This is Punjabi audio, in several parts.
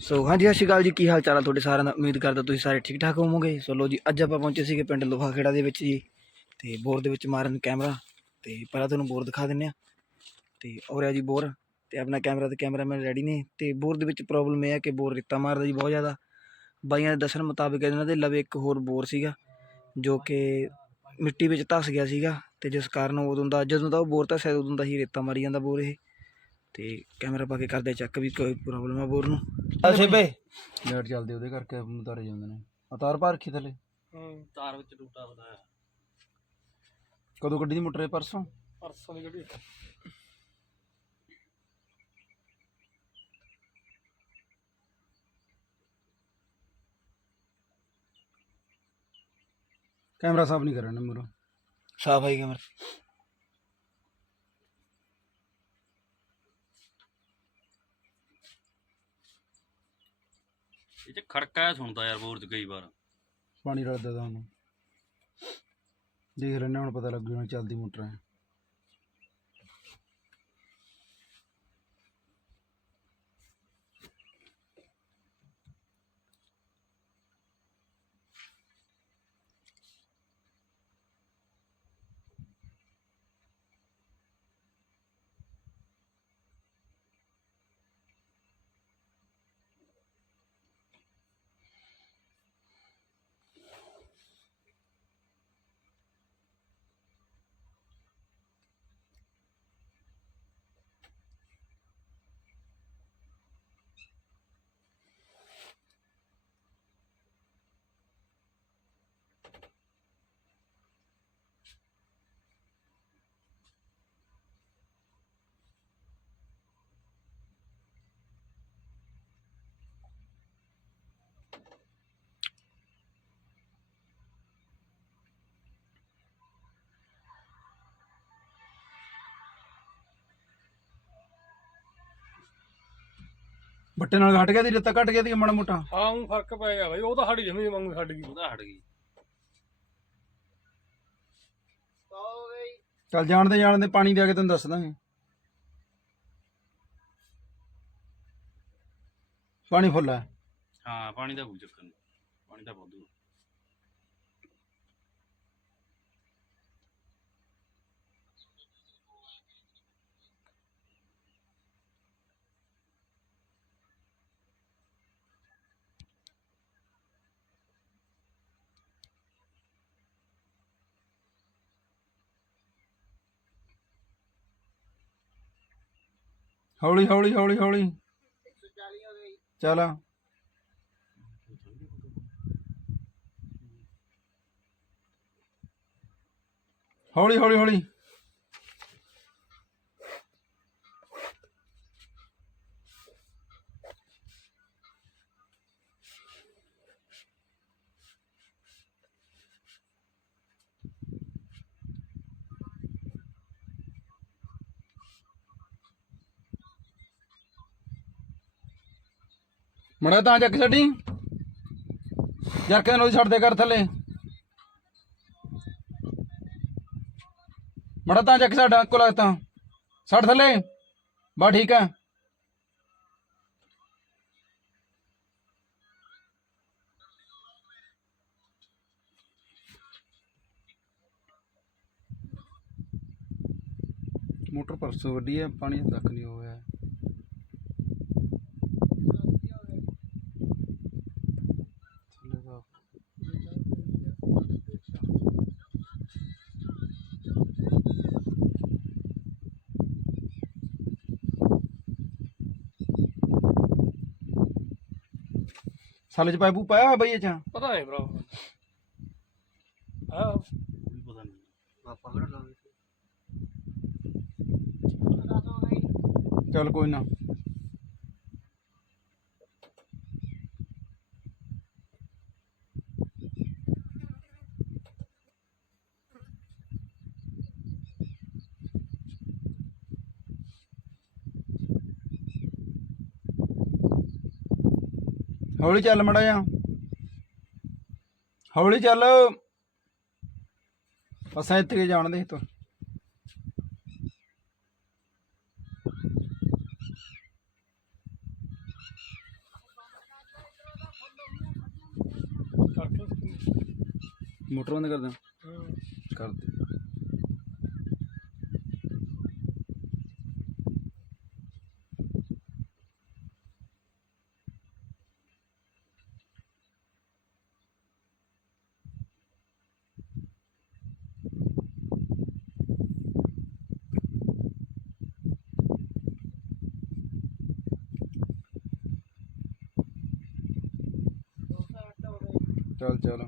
ਸੋ ਹਾਂਜੀ, ਸਤਿ ਸ਼੍ਰੀ ਅਕਾਲ ਜੀ। ਕੀ ਹਾਲ ਚਾਲ ਆ ਤੁਹਾਡੇ ਸਾਰਿਆਂ ਦਾ? ਉਮੀਦ ਕਰਦਾ ਤੁਸੀਂ ਸਾਰੇ ਠੀਕ ਠਾਕ ਹੋਵੋਗੇ। ਸੋ ਲੋ ਜੀ, ਅੱਜ ਆਪਾਂ ਪਹੁੰਚੇ ਸੀਗੇ ਪਿੰਡ ਲੋਹਾ ਖੇੜਾ ਦੇ ਵਿੱਚ ਜੀ, ਤੇ ਬੋਰ ਦੇ ਵਿੱਚ ਮਾਰਨ ਕੈਮਰਾ। ਤੇ ਪਹਿਲਾਂ ਤੁਹਾਨੂੰ ਬੋਰ ਦਿਖਾ ਦਿੰਨੇ ਆ। ਤੇ ਔਰ ਆ ਜੀ ਬੋਰ, ਤੇ ਆਪਣਾ ਕੈਮਰਾ ਤੇ ਕੈਮਰਾਮੈਨ ਰੈਡੀ ਨੇ। ਤੇ ਬੋਰ ਦੇ ਵਿੱਚ ਪ੍ਰੋਬਲਮ ਇਹ ਹੈ ਕਿ ਬੋਰ ਰੇਤਾ ਮਾਰਦਾ ਜੀ ਬਹੁਤ ਜ਼ਿਆਦਾ। ਬਾਈਆਂ ਦੇ ਦੱਸਣ ਮੁਤਾਬਕ ਇਹਨਾਂ ਦੇ ਲਵੇ ਇੱਕ ਹੋਰ ਬੋਰ ਸੀਗਾ, ਜੋ ਕਿ ਮਿੱਟੀ ਵਿੱਚ ਧਸ ਗਿਆ ਸੀਗਾ। ਤੇ ਜਿਸ ਕਾਰਨ ਉਦੋਂ ਦਾ, ਜਦੋਂ ਦਾ ਉਹ ਬੋਰ ਧਸਿਆ ਉਦੋਂ ਦਾ ਹੀ ਰੇਤਾ ਮਾਰੀ ਜਾਂਦਾ ਬੋਰ ਇਹ। ਤੇ ਕੈਮਰਾ ਪਾ ਕੇ ਕਰਦੇ ਚੈੱਕ ਵੀ ਕੋਈ ਪ੍ਰੋਬਲਮ ਆ ਬੋਰ ਨੂੰ। ਅੱਛੇ ਬੇ ਲਾਈਟ ਚੱਲਦੀ ਉਹਦੇ ਕਰਕੇ ਉਤਾਰੇ ਜਾਂਦੇ ਨੇ। ਆ ਤਾਰ ਭਾ ਰੱਖੀ ਥੱਲੇ। ਤਾਰ ਵਿੱਚ ਟੂਟਾ ਬਣਾਇਆ। ਕਦੋਂ ਗੱਡੀ ਦੀ ਮੋਟਰ ਹੈ ਪਰਸੋਂ? ਪਰਸੋਂ ਦੀ ਗੱਡੀ ਕੈਮਰਾ ਸਾਫ਼ ਨਹੀਂ ਕਰਨ ਮੇਰਾ ਸਾਫ਼ ਆਈ ਕੈਮਰਾ। ਚ ਖੜਕਾ ਜਿਹਾ ਸੁਣਦਾ ਯਾਰ ਬੋਰ ਚ ਕਈ ਵਾਰ। ਪਾਣੀ ਰਲਦਾ ਤਾਂ ਉਹਨੂੰ। ਦੇਖ ਰਹੇ ਨੇ ਹੁਣ ਪਤਾ ਲੱਗੂ ਜਾਣਾ ਚੱਲਦੀ ਮੋਟਰ ਹੈ ਬੱਟੇ ਨਾਲ ਘਟ ਗਿਆ ਦੀ ਰੇਤਾ ਘਟ ਗਿਆ ਦੀ ਮਾੜਾ ਮੋਟਾ। ਹਾਂ ਉਹ ਫ਼ਰਕ ਪੈ ਗਿਆ ਬਾਈ ਉਹ ਤਾਂ ਸਾਡੀ ਜਮੀ ਵਾਂਗੂ ਛੱਡ ਗਈ। ਉਹਦਾ ਹਟ ਗਈ। ਚੱਲ ਜਾਣਦੇ ਜਾਣਦੇ ਪਾਣੀ ਦੇ ਕੇ ਤੈਨੂੰ ਦੱਸ ਦਾਂਗੇ। ਪਾਣੀ ਫੁੱਲ ਹੈ। ਹਾਂ ਪਾਣੀ ਦਾ ਕੋਈ ਚੱਕਰ ਨਹੀਂ। ਪਾਣੀ ਦਾ ਬਹੁਤ ਹੌਲੀ ਹੌਲੀ ਹੌਲੀ ਹੌਲੀ। ਚੱਲ। ਹੌਲੀ ਹੌਲੀ ਹੌਲੀ। ਮੜਾ ਤਾਂ ਚੱਕ ਛੱਡੀ। ਜਰਕੇ ਨੂੰ ਛੱਡ ਦੇ ਕਰ ਥੱਲੇ। ਮੜਾ ਤਾਂ ਚੱਕ ਸਾਡਾ ਕੋਲ ਲੱਗਦਾ ਛੱਡ ਥੱਲੇ। ਬਾ ਠੀਕ ਆ। ਮੋਟਰ ਪਰਸੋਂ ਵੱਡੀ ਹੈ ਪਾਣੀ ਤੱਕ ਨਹੀਂ ਹੋਇਆ ਥੱਲੇ ਦਾ ਸਾਲੇ ਚ ਪਾਈਪੂ ਪਾਇਆ ਹੋਇਆ ਬਈ ਇਹ ਚ? ਪਤਾ ਨਹੀਂ ਭਰਾ। ਹਾਂ ਕੋਈ ਪਤਾ ਨਹੀਂ ਚੱਲ ਕੋਈ ਨਾ। ਹੌਲੀ ਚੱਲ ਮੜਾ ਜਾ। ਹੌਲੀ ਚੱਲ। ਅਸਾਂ ਇੱਥੇ ਜਾਣ ਦੇ ਤੂੰ। ਮੋਟਰ ਬੰਦ ਕਰ ਦਾਂ। ਕਰ ਦੇ। ਚੱਲ ਚੱਲ।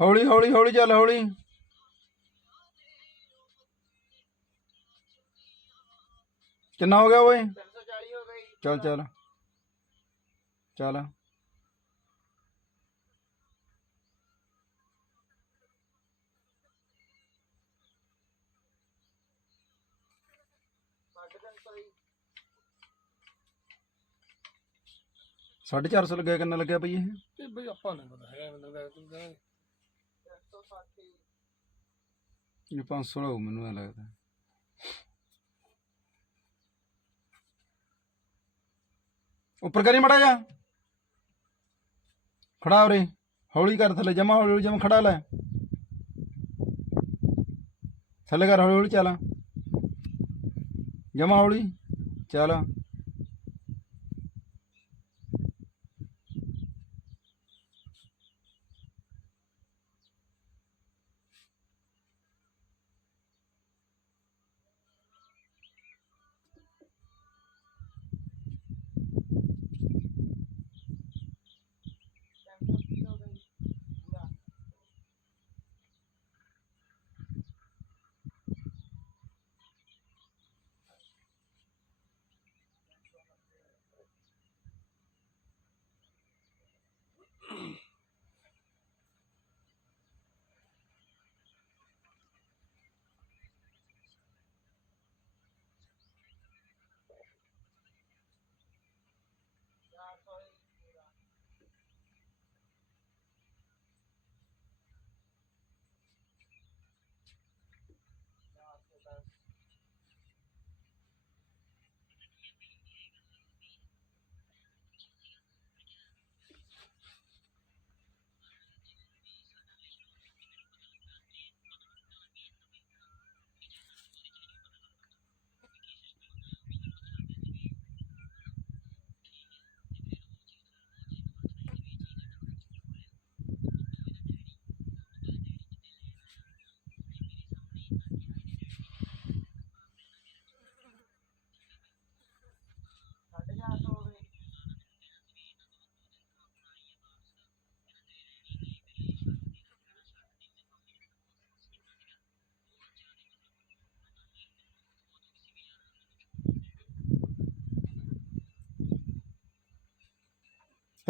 ਹੌਲੀ ਹੌਲੀ ਹੌਲੀ ਚੱਲ ਹੌਲੀ। ਕਿੰਨਾ ਹੋ ਗਿਆ ਓਏ? 340 ਹੋ ਗਈ ਚੱਲ ਚੱਲ। ਚੱਲ। ਸਾਢੇ ਚਾਰ ਸੌ ਲੱਗਿਆ ਕਿੰਨਾ ਲੱਗਿਆ ਬਈ ਇਹ? ਤੇ ਬਈ ਆਪਾਂ ਨਹੀਂ ਪਤਾ ਹੈਗਾ, ਮੈਨੂੰ ਲੱਗਦਾ ਤੂੰ ਕਹਿੰਦਾ ਇਹ 500 ਹੋਊ ਮੈਨੂੰ ਐ ਲੱਗਦਾ। ਉੱਪਰ ਕਰੀ ਮੜਾ ਜਾ ਖੜਾ ਉਰੇ, ਹੌਲੀ ਕਰ ਥੱਲੇ, ਜਮਾ ਹੌਲੀ ਹੌਲੀ ਜਮਾ ਖੜਾ ਲੈ। ਥੱਲੇ ਕਰ ਹੌਲੀ ਹੌਲੀ ਚੱਲ। ਜਮਾ ਹੌਲੀ ਚੱਲ।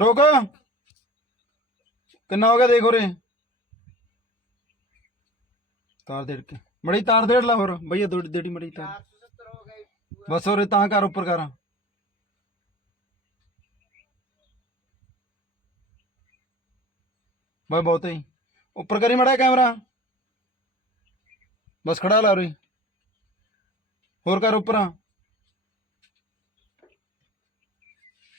ਰੋਕ। ਕਿੰਨਾ ਹੋ ਗਿਆ ਦੇਖ ਉਰੇ? ਤਾਰ ਦੇੜ ਕੇ। ਮੜੀ ਤਾਰ ਦੇੜ ਲਾ ਹੋਰ। ਭਈਆ ਦੇੜੀ ਦੇੜੀ ਮੜੀ ਤਾਰ। ਬਸ ਉਰੇ ਤਾਂ ਕਰ, ਉੱਪਰ ਕਰ। ਬਈ ਬਹੁਤ ਹੀ। ਉੱਪਰ ਕਰੀ ਮੜਾ ਕੈਮਰਾ। ਬਸ ਖੜਾ ਲਾ ਉਰੇ। ਹੋਰ ਕਰ ਉੱਪਰ।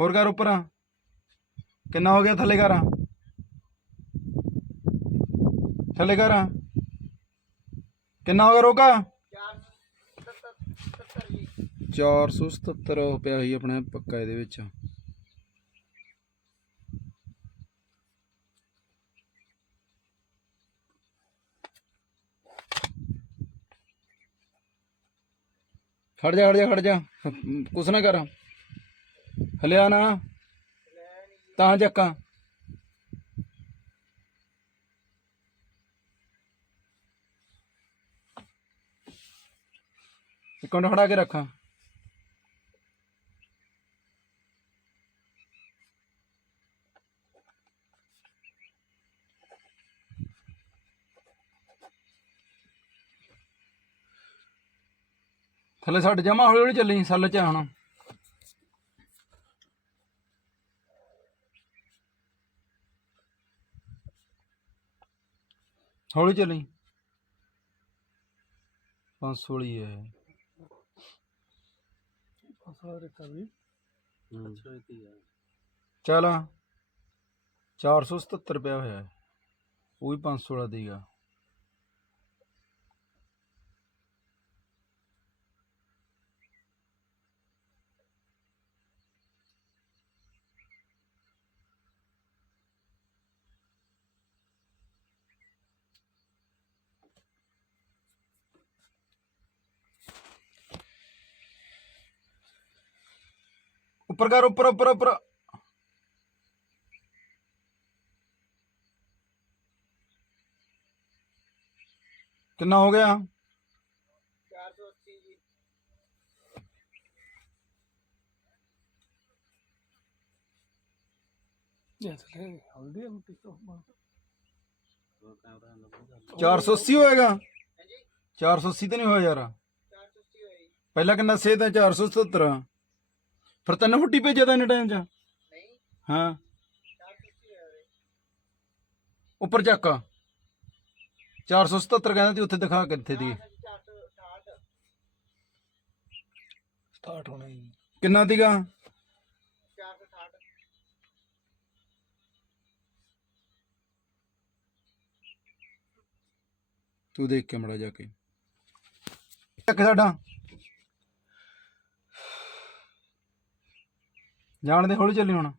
ਹੋਰ ਕਰ ਉੱਪਰ। ਕਿੰਨਾ ਹੋ ਗਿਆ ਥੱਲੇ 11 ਥੱਲੇ 11 ਕਿੰਨਾ ਹੋ ਗਿਆ ਰੋਕਾ? 477 ਪਿਆ ਹੋਈ ਆਪਣੇ ਪੱਕਾ ਇਹਦੇ ਵਿੱਚ। ਖੜ ਜਾ ਖੜ ਜਾ ਖੜ ਜਾ। ਕੁਛ ਨਾ ਕਰ। ਹਲਿਆ ਨਾ। ਤਾਂ ਚੱਕਾਂ ਇੱਕ ਖੜਾ ਕੇ ਰੱਖਾਂ। ਥੱਲੇ ਛੱਡ ਜਾਵਾਂ ਹੌਲੀ ਹੌਲੀ ਚੱਲੀ, ਸੱਲ ਚ ਆ ਹੌਲੀ ਚੱਲੀ। 500 ਵਾਲੀ ਹੈ। ਫਸਲ ਰੇਤਾ ਵੀ ਚੱਲ 477 ਰੁਪਇਆ ਹੋਇਆ। ਹੈ। ਉਹ ਵੀ 500 ਵਾਲਾ ਦੇਗਾ ਉੱਪਰ ਕਰ ਉੱਪਰ ਉੱਪਰ ਉੱਪਰ। ਕਿੰਨਾ ਹੋ ਗਿਆ? ਇਹ ਥਲੇ ਹਲਦੀ ਮਿੱਟੀ ਤੋਂ 480 ਹੋਏਗਾ? 480 ਤਾਂ ਨਹੀਂ ਹੋਇਆ ਯਾਰ। ਪਹਿਲਾਂ ਕਿੰਨਾ ਸੇ ਤਾਂ 477 ਫਿਰ ਤੈਨੂੰ ਫੁੱਟੀ ਭੇਜਿਆ ਤਾਂ ਇੰਨੇ ਟਾਈਮ ਚ? ਹਾਂ। ਉੱਪਰ ਚੱਕ। 477 ਕਹਿੰਦਾ ਤੀ ਉੱਥੇ ਦਿਖਾ ਕਿੱਥੇ ਦੀ। ਸਟਾਰਟ ਹੋਣਾ। ਜੀ ਕਿੰਨਾ ਦੀਗਾ? ਤੂੰ ਦੇਖ ਕੇ ਮੜਾ ਜਾ ਕੇ। ਚੱਕ ਸਾਡਾ। ਜਾਣ ਦੇ ਹੌਲੀ ਚੱਲੀ ਹੁਣ।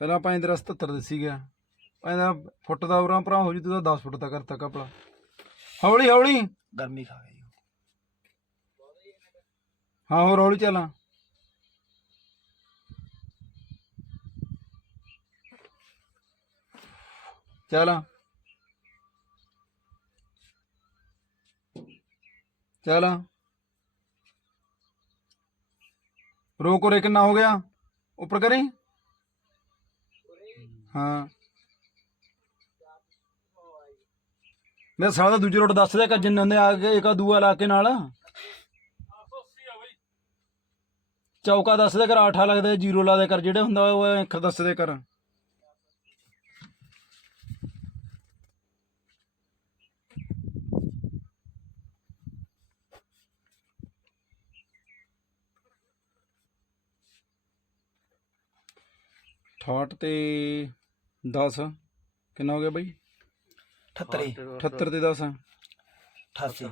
ਪਹਿਲਾਂ ਆਪਾਂ ਇੰਦਰ 77 ਦੱਸੀ ਗਿਆ ਇਹਦਾ ਫੁੱਟ ਦਾ ਉਰਾਂ ਭਰਾ ਹੋ ਜੂ ਤੂੰ ਤਾਂ 10 ਫੁੱਟ ਦਾ ਕਰਤਾ ਕਪੜਾ। ਹੌਲੀ ਹੌਲੀ। ਗਰਮੀ ਖਾ ਗਈ ਹਾਂ ਹੋਰ ਹੌਲੀ ਚੱਲਾਂ। ਚੱਲ। ਚੱਲ। ਰੋਕ ਉਰੇ ਕਿੰਨਾ ਹੋ ਗਿਆ? ਉੱਪਰ ਕਰੀ? ਹਾਂ। ਮੈਂ ਸਾਲਾ ਤਾਂ ਦੂਜੇ ਰੋਡ ਦੱਸ ਦੇ ਕਿ ਜਿੰਨਾਂ ਦੇ ਆ ਕੇ, ਇੱਕ ਦੂਆ ਲਾ ਕੇ ਨਾਲ। ਚੌਕਾ ਦੱਸ ਦੇ ਕਰ ਆਠਾ ਲੱਗਦਾ ਜੀਰੋ ਲਾ ਦੇ ਕਰ, ਜਿਹੜੇ ਹੁੰਦਾ ਉਹ ਅੱਖਰ ਦੱਸ ਦੇ ਕਰ। ਅਠਾਹਠ ਤੇ 10 ਕਿੰਨਾ ਹੋ ਗਿਆ ਬਾਈ? 78 78 ਤੇ 10 88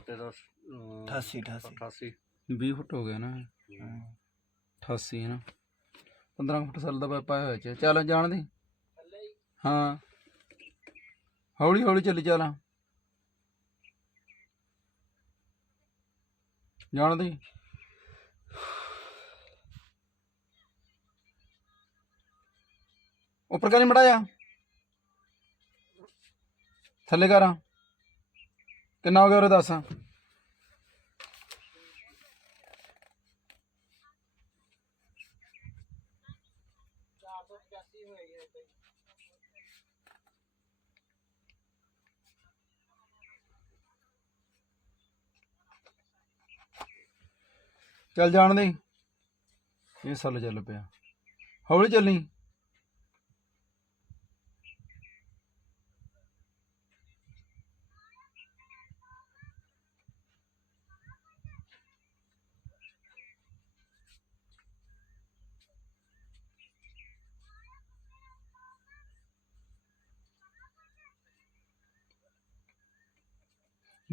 88 88 20 ਫੁੱਟ ਹੋ ਗਿਆ ਨਾ। 88 ਹੈ ਨਾ। 15 ਫੁੱਟ ਸੱਲ ਦਾ ਪਾਇਆ ਹੋਇਆ ਚ। ਚੱਲ ਜਾਣ ਦੇ। ਹਾਂ। ਹੌਲੀ ਹੌਲੀ ਚੱਲੀ ਚੱਲ। ਜਾਣ ਦੇ। ਉੱਪਰ ਕਰੀ ਮੜਾਇਆ ਥੱਲੇ ਕਰ। ਕਿੰਨਾ ਹੋ ਗਿਆ ਉਹਦੇ ਦੱਸ। ਚੱਲ ਜਾਣ ਦੇ। ਇਹ ਸੱਲ ਚੱਲ ਪਿਆ। ਹੌਲੀ ਚੱਲੀ।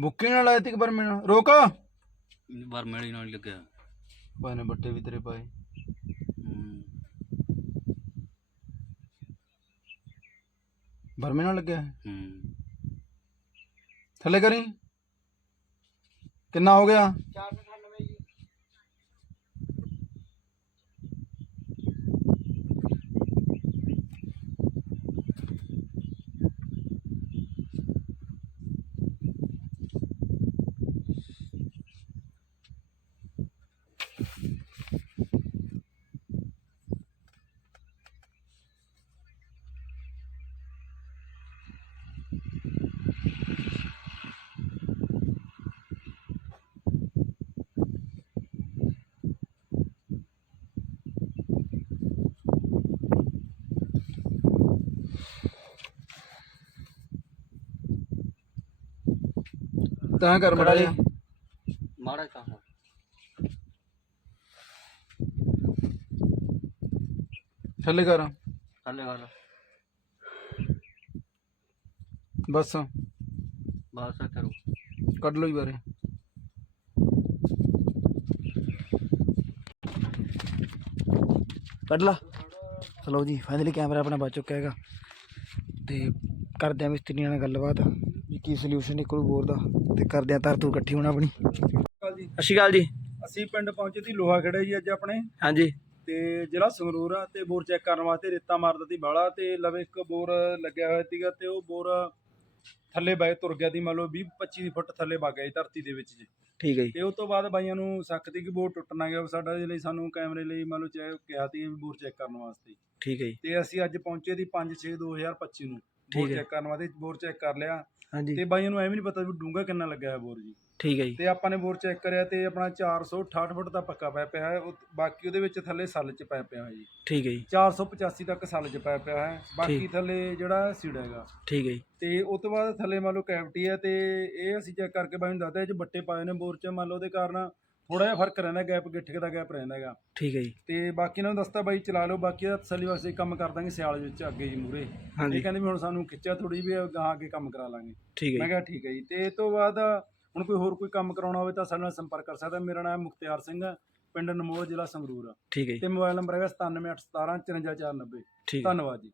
ਬੁੱਕੇ ਨਾਲ ਆਇਆ ਤੀ ਇੱਕ ਵਾਰ ਮੈਨੂੰ। ਰੋਕ। ਬਾਰ ਮੇਲੀ ਨਾਲ ਹੀ ਲੱਗਿਆ। ਪਾਏ ਨੇ ਬੱਟੇ ਵੀ ਤੇਰੇ ਪਾਏ। ਹੂੰ। ਭਰਮੇ ਨਾਲ ਲੱਗਿਆ? ਹੈ। ਥੱਲੇ ਕਰੀ। ਕਿੰਨਾ ਹੋ ਗਿਆ? 498 ਤਾਂ ਕਰ ਮੜਾ ਜਾ ਮਾੜਾ ਤਾਂ ਥੱਲੇ ਕਰ। ਥੱਲੇ ਕਰ। ਬਸ। ਬਸ ਕਰੋ। ਕੱਢ ਲਓ ਜੀ ਬਾਰੇ ਕੱਢ ਲਾ। ਚਲੋ ਜੀ ਫਾਈਨਲੀ ਕੈਮਰਾ ਆਪਣਾ ਬਚ ਚੁੱਕਾ ਹੈਗਾ। ਤੇ ਕਰਦੇ ਆ ਮਿਸਤਰੀ ਨਾਲ ਗੱਲਬਾਤ। ਕੀ ਸੋਲੂਸ਼ਨ ਨਿਕਲੂ ਬੋਰ ਦਾ ਤੇ ਕਰਦੇ ਆ ਧਰਤੂ ਇਕੱਠੀ ਹੋਣਾ ਆਪਣੀ। ਜੀ ਅਕਾਲ ਜੀ। ਅਸੀਂ ਪਿੰਡ ਪਹੁੰਚੇ ਸੀ ਲੋਹਾ ਖੜਾ ਜੀ ਅੱਜ ਆਪਣੇ। ਹਾਂਜੀ। ਤੇ ਜ਼ਿਲ੍ਹਾ ਸੰਗਰੂਰ ਆ ਤੇ ਬੋਰ ਚੈੱਕ ਕਰਨ ਵਾਸਤੇ ਰੇਤਾ ਮਾਰਦਾ ਸੀ ਬਾਲਾ ਤੇ ਲਵੇ ਇੱਕ ਬੋਰ ਲੱਗਿਆ ਹੋਇਆ ਸੀਗਾ ਤੇ ਉਹ ਬੋਰ ਥੱਲੇ ਬੈ ਤੁਰ ਗਿਆ ਸੀ ਮੰਨ ਲਓ 20 25 ਫੁੱਟ ਥੱਲੇ ਵਗ ਗਿਆ ਜੀ ਧਰਤੀ ਦੇ ਵਿੱਚ ਜੀ। ਠੀਕ ਹੈ ਜੀ। ਤੇ ਉਸ ਤੋਂ ਬਾਅਦ ਬਾਈਆਂ ਨੂੰ ਸ਼ੱਕ ਸੀ ਕਿ ਬੋਰ ਟੁੱਟਣਾ ਗਿਆ ਸਾਡਾ ਇਹਦੇ ਲਈ ਸਾਨੂੰ ਕੈਮਰੇ ਲਈ ਮੰਨ ਲਓ ਚੈ ਕਿਹਾ ਸੀ ਵੀ ਬੋਰ ਚੈੱਕ ਕਰਨ ਵਾਸਤੇ। ਠੀਕ ਹੈ ਜੀ। ਤੇ ਅਸੀਂ ਅੱਜ ਪਹੁੰਚੇ ਦੀ 5 6 2025 ਨੂੰ ਬੋਰ। ਚੈੱਕ ਕਰਨ ਵਾਸਤੇ ਬੋਰ ਚੈੱਕ ਕਰ ਲਿਆ। ਹਾਂਜੀ। ਤੇ ਬਾਈਆਂ ਨੂੰ ਐਵੇਂ ਨਹੀਂ ਪਤਾ ਵੀ ਡੂੰਘਾ ਕਿੰਨਾ ਲੱਗਾ ਹੈ ਬੋਰ ਜੀ। ਠੀਕ ਹੈ ਜੀ। ਤੇ ਆਪਾਂ ਨੇ ਬੋਰ ਚੈੱਕ ਕਰਿਆ ਤੇ ਆਪਣਾ 468 ਫੁੱਟ ਦਾ ਪੱਕਾ ਪਾਇਆ ਪਿਆ ਹੈ ਉਹ- ਬਾਕੀ ਉਹਦੇ ਵਿੱਚ ਥੱਲੇ ਸੱਲ ਚ ਪਾਇਆ ਪਿਆ ਹੈ ਜੀ। ਠੀਕ ਹੈ ਜੀ। 485 ਤੱਕ ਸੱਲ ਚ ਪਾਇਆ ਪਿਆ ਹੈ ਬਾਕੀ ਠੀਕ। ਥੱਲੇ ਜਿਹੜਾ ਸੀੜ ਹੈਗਾ। ਠੀਕ ਹੈ ਜੀ। ਤੇ ਉਸ ਤੋਂ ਬਾਅਦ ਥੱਲੇ ਮੰਨ ਲਓ ਕੈਵਿਟੀ ਹੈ ਤੇ ਇਹ ਅਸੀਂ ਚੈੱਕ ਕਰਕੇ ਬਾਈ ਨੂੰ ਦੱਸਦੇ ਇਹ ਚ ਬੱਟੇ ਪਾਏ ਨੇ ਬੋਰ ਚ ਮੰਨ ਲਓ ਉਹਦੇ ਕਾਰਨ ਥੋੜਾ ਜਿਹਾ ਫ਼ਰਕ ਰਹਿੰਦਾ ਗੈਪ ਗਿੱਠਕ ਦਾ ਗੈਪ ਰਹਿੰਦਾ ਹੈਗਾ। ਠੀਕ ਹੈ ਜੀ। ਤੇ ਬਾਕੀ ਇਹਨਾਂ ਨੂੰ ਦੱਸਤਾ ਬਾਈ ਚਲਾ ਲਓ ਬਾਕੀ ਦਾ ਤਸੱਲੀ ਵਾਸਤੇ ਕੰਮ ਕਰ ਦਾਂਗੇ ਸਿਆਲ ਵਿੱਚ ਅੱਗੇ ਜੀ ਮੂਰੇ ਇਹ ਕਹਿੰਦੇ ਵੀ ਹੁਣ ਸਾਨੂੰ ਖਿੱਚਿਆ ਥੋੜੀ ਵੀ ਗਾਂ ਅੱਗੇ ਕੰਮ ਕਰਾ ਲਾਂਗੇ। ਠੀਕ ਹੈ ਮੈਂ ਕਿਹਾ ਠੀਕ ਹੈ ਜੀ। ਤੇ ਇਹ ਤੋਂ ਬਾਅਦ ਹੁਣ ਕੋਈ ਹੋਰ ਕੋਈ ਕੰਮ ਕਰਾਉਣਾ ਹੋਵੇ ਤਾਂ ਸਾਡੇ ਨਾਲ ਸੰਪਰਕ ਕਰ ਸਕਦਾ। ਮੇਰਾ ਨਾਮ ਮੁਖਤਿਆਰ ਸਿੰਘ ਹੈ ਪਿੰਡ ਨਮੋਲ ਜ਼ਿਲ੍ਹਾ ਸੰਗਰੂਰ ਆ। ਠੀਕ ਹੈ ਤੇ ਮੋਬਾਈਲ ਨੰਬਰ ਹੈਗਾ 9781175490 ਠੀਕ ਧੰਨਵਾਦ ਜੀ।